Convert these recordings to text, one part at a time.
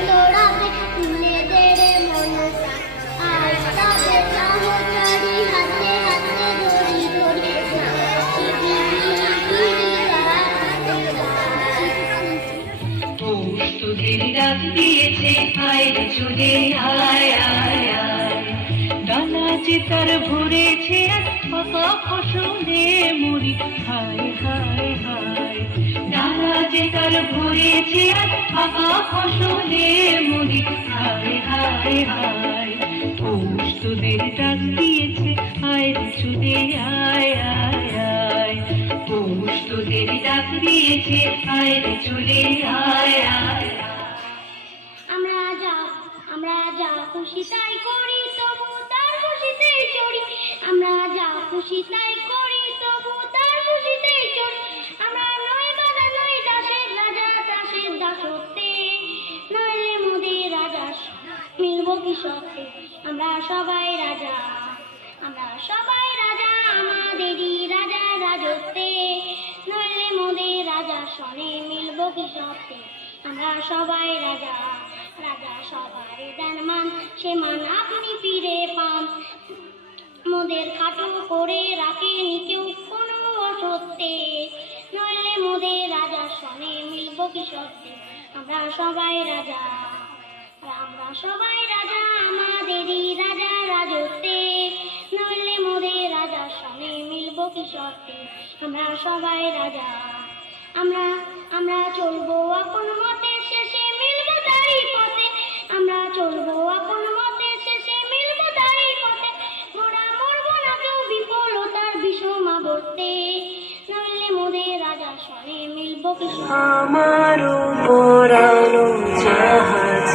তোরাবে তুলে দে রে মন প্রাণ আর তবে সহচরী হাতে হাতে ধরি ধরি তোদের ডাক দিয়েছে আয় রে চলে আয় আয় আয় ডানা যে তার ভরেছে এক ফাঁকা ফসলে মরি হায় হায় হায় ডানা যে তার ভরেছে এক ফাঁকা ফসলে মরি হায় হায় হায় পৌষ তোদের ডাক দিয়েছে আয় রে চলে আয় আয় আয় পৌষ তোদের ডাক দিয়েছে আয় রে চলে আয় আয় আমরা যা খুশি তাই করি তবু তার খুশিতেই চড়ি আমরা যা খুশি তাই করি তবু তার খুশিতেই চড়ি আমরা নই গাদা নই দাসের রাজা দাসের দাসত্বে নইলে মোদের রাজা মিলব কি সত্যে আমরা সবাই রাজা আমাদেরই রাজা রাজত্বে নইলে মোদের রাজা শনে মিলব কি সত্যে আমরা সবাই রাজা সবার দেন মান সে মান আপনি ফিরে পান মোদের খাটো করে রাখেন কেউ কোনো অসত্যে নইলে মোদের রাজা শনে মিলব কি সত্যে আমরা সবাই রাজা আমাদেরই রাজা রাজত্বে নইলে মোদের রাজা শনে মিলব কি সত্যে আমরা সবাই রাজা আমরা চলবো আপন মতে শেষে মিলব তারই পথে আমরা চলবো আপন মতে শেষে মিলব তারই পথে মোরা মরব না কেউ বিফলতার বিষম আবর্তে নইলে মোদের রাজা শনে মিলব কি আমার পরানো জাহাজ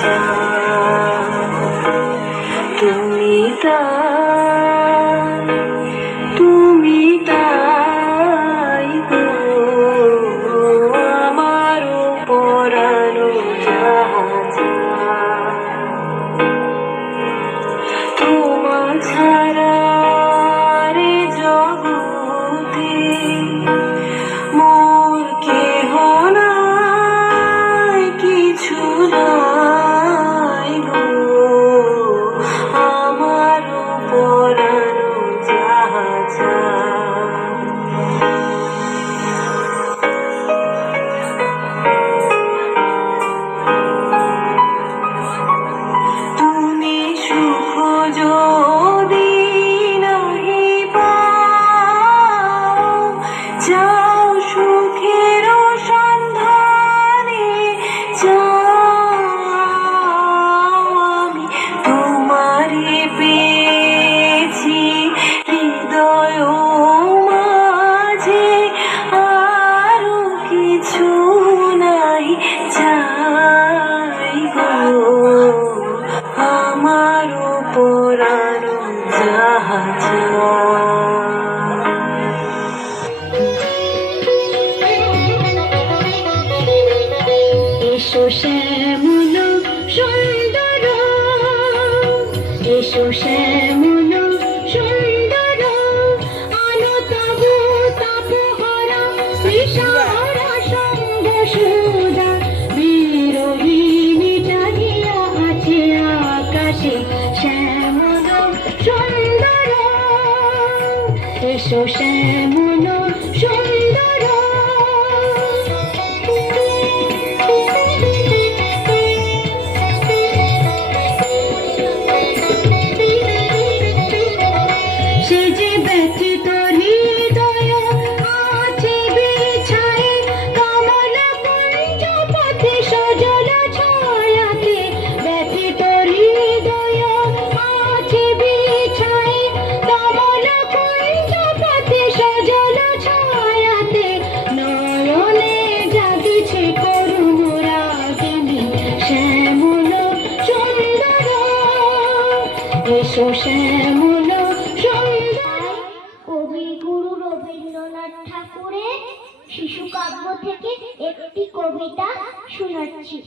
তুমি তাই গো আমার পরানো জাহাজ তোমার ছাড়া রে জগতে মোর কেহ নাই কিছু নাই গো আমার পরানো জাহাজ তুমি সুখ যদি নাহি পাও যাও সুখের সন্ধানে যাও আমি তোমারে পেয়েছি হৃদয় মাঝে আরো কিছু নাই চাই গো আমার পরানো জাহাজ এসো শ্যামল সুন্দর এসো শ্যামল সুন্দর আলো তবু তাপহরা বিশারা সঙ্গ সুদা বিরোহিণী জাগিয়া আছে আকাশে শ্যামল সুন্দর এসো শ্যামল সুন্দর সে যে ব্যথিত হৃদয় আছে বিছায়ে কমল কুঞ্জ পথে সজল ছায়াতে ব্যথিত হৃদয় আছে বিছায়ে কমল কুঞ্জ পথে সজল ছায়াতে নয়নে জাগিছে করুণ রাগিনী শ্যামল সুন্দর এসো শ্যামল কবি গুরু রবীন্দ্রনাথ ঠাকুরের শিশু কাব্য থেকে একটি কবিতা শোনাচ্ছি।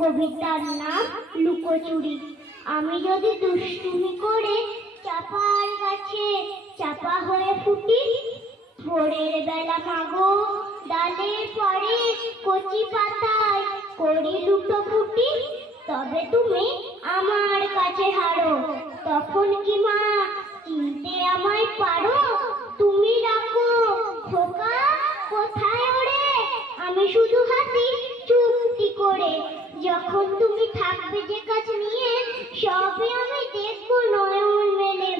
কবিতার নাম লুকোচুরি। আমি যদি দুষ্টুমি করে চাপার গাছে চাপা হয়ে ফুটি, ভোরের বেলা মাগো ডালে পড়ে কচি পাতায় করি লুটোপুটি, তবে তুমি আমার কাছে হারো। তখন কি মা চিনতে আমায় পারো? তুমি ডাকো খোকা কোথায় ওরে, আমি শুধু হাসি চুপটি করে। যখন তুমি থাকবে যে কাজ নিয়ে, সবই আমি দেখবো নয়ন মেলে।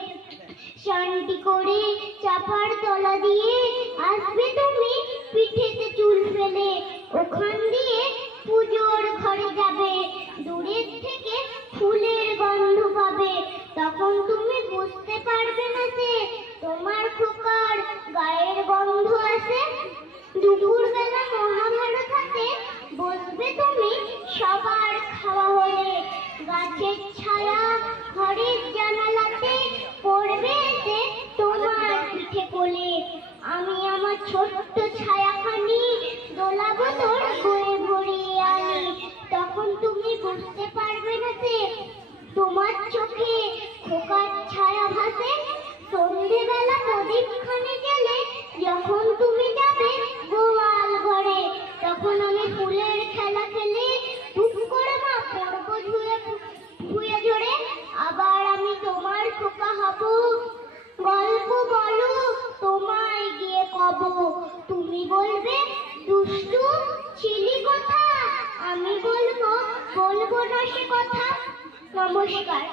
শান্তি করে চাপার তলা দিয়ে আসবে তুমি পিঠেতে চুল ফেলে। ওখান দিয়ে পুজোর ঘরে যাবে, দূরের থেকে ফুলের গন্ধ পাবে। তখন তুমি বুঝতে পারবে না যে তোমার খোকার গায়ের গন্ধ আছে। দুপুরবেলা মহাভারত হাতে বসবে তুমি সবার খাওয়া হলে। গাছের ছায়া ঘরের জানালাতে পড়বে এসে তোমার পিঠে কোলে। আমি আমার ছোট্ট ছায়াখানি দোলাবো তোর বয়ে ভরিয়ে আনি। তখন তুমি বুঝতে পারবে না যে তোমার চোখে খোকার ছায়া ভাসে। সন্ধেবেলা প্রদীপখানে গেলে যখন তুমি যাবে গোয়াল ঘরে, তখন আমি ফুলের খেলা খেলে টুক করে মা পড়বো ধুয়ে ঝরে। আবার আমি তোমার খোকা হব, গল্প বলো তোমায় গিয়ে কব। তুমি বলবে দুষ্টু ছিলি কথা, আমি বলবো না সে কথা। নমস্কার।